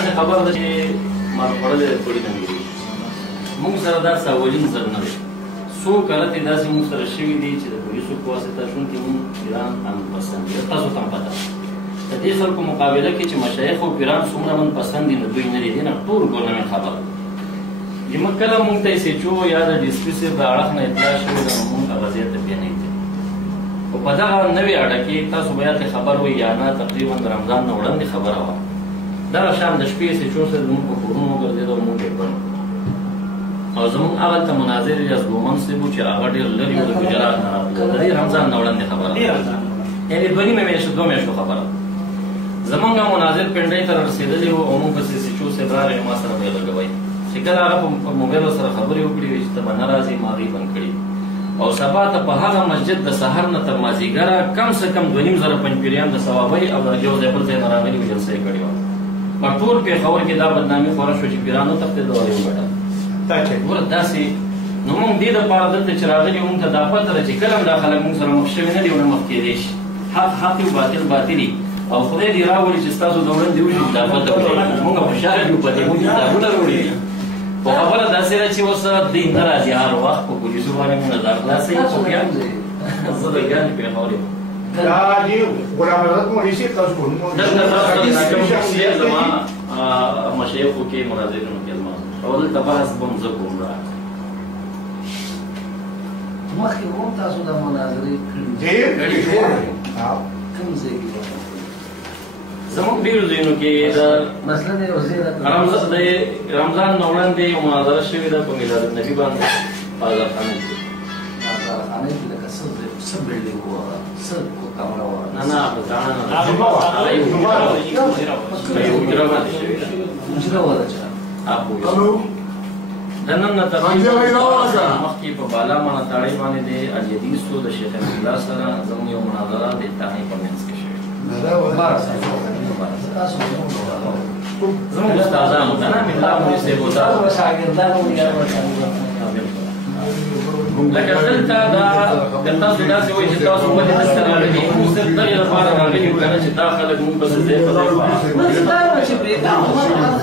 داسې خبره ده چې مار خوړلی پړي نه وي. موږ سره داسې اولین ځل نه دی. څو کلتې داسې موږ سره شوي دي چې د پولیسو په واسطه شونکې موږ پیران منپسند دي. تاسو ته هم پته د دې خلکو مقابله کې چې مشایخ او پیران څومره منپسند دي نو دوی نه دي. دې نه ټول ګورنمنټ خبره ده. زموږ کله موږ ته ایس ایچ او یا د ډي سي پي صاحب د اړخ نه اطلاع شوې ده نو موږ هغه ځای ته بیانوي. خو په دغه نوې اډه کې تاسو به یاد خبر وي یا نه تقریبا د رمضان نه وړاندې خبره وه. دغه شام د شپې ایس ایچ او سره زموږ په کورونو وګرځېده او موږ یې بند او زموږ هغلته مناظر الیاس ګومن صاحب و چې هغه ډېر لرې و د ګجرات نه راتلو. د دې رمضان نه وړاندې خبره ده، یعنې دوه نیمه میاشتو 2 میاشتو خبره ده. زمونږ مناظر پنډۍ ته راورسېدلي وو او موږ پسې ایس ایچ او صاحب راغی ما سره به یې لګوئ چې کله هغه په موبایل سره خبرې وکړې وې چې ته به نه راځې ما هغې بند کړي او سبا ته په هغه مسجد د سحر نه تر مازدیګره کم سے کم 2,500 پنجپیریان د ثوابۍ او د یو ځای بل ځای نه راغلي وو جلسه یې کړې وه. په ټول پېښور کې دا بدنامي خوره شوه چې پیران وتښتېدل او یې وګټل. ګوره داسې نو موږ دې دپاره دلته چې راغلي وو موږ ته دا پته ده چې کله هم دا خلک موږ سره مخ شوي نه دي او نه مخ کېدی شي. حق حق وي باطل باطل او خدای دې راولي چې ستاسو د وړاندې وشي دا پته وکړئ. موږ خوشحاله یو په دې موږ کتابونه وړي خو خبره داسې ده چې اوس دوی نه راځي هر وخت په پولیسو باندې مو نظر خلاصوي. خو بیا زه د ګرانې پېښور یم. دا دې غلام حضرت مولوي صاحب تاسو کوم دلته کوم شخصیت زما مشایخو کې مناظرینو کې زما او دلته بحث به هم زه کوم را مخکې هم تاسو د مناظرې کړي کوم ځای کې زموږ ډېرو ځایونو کې د رمضان نه وړاندې یو مناظره شوې ده په میلاد النبي باندې په آزادخانه کې. آزادخانه کې لکه څه بلډینګ وه څه کمره وه؟ نه نه په تاڼه نه هغه یو حجره باندې شوې ده. حجره وه ده چې دننه تر مخکې په بالا مانتاړۍ باندې د الحدیثو د شیخ الله سره زموږ یو مناظره د تاڼې په منځ کې شوې. زموږ استادانو که نه ملا مولوي صاحب لکه دلته دا که تاسو داسې وایئ چې تاسو ولې دلته راغلي موږ صرف دغې لپاره راغلي یو که نه چې دا خلک موږ پسې ځای په ځای چې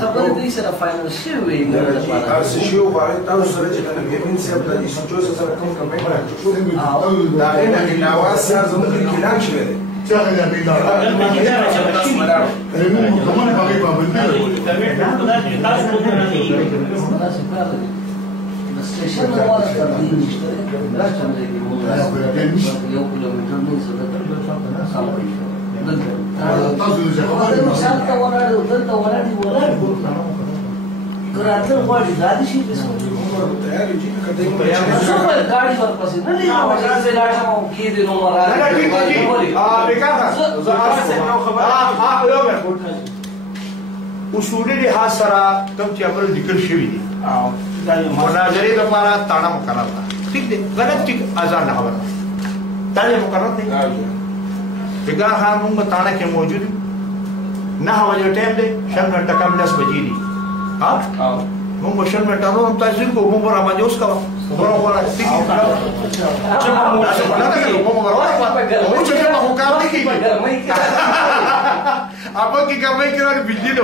خبرې دوی سره فاینل شوې تاسو سره چې کله میرمن صاحب د ایس ایچ او سره کوم کمپاین راجوړ دا نه علاوه سره زموږ اعلان شوی دی स्टेशन वाला तब्दील निश्चित है ब्रश चंद्र की मूल यो किलोमीटर में से दर साल पड़ी साल का वाला उधर का वाला नहीं वाला तो रात को बड़ी गाड़ी सी इसको तैयार जी करते हैं सुपर गाड़ी पर पसी नहीं आवाज से गाड़ी में की दिनों मारा देखा था اصولي لحاظ سره کوم چې عمل ذکر شوی دی مناظرې لپاره تاڼه مقرر ده. ٹھیک دی غلط ټیک آزار نه خبره تاڼه مقرر دی. بګا خان موږ تاڼه کې موجود نه هغه ټایم دی 6 غنټه کم 10 بجې دي. ها موږ 6 غنټه نو تاسو کو موږ را باندې اوس کا ورو ټیک چې موږ تاسو نه کوو موږ ورو چې موږ کار نه کوي आप की करवाई करा बिजली लो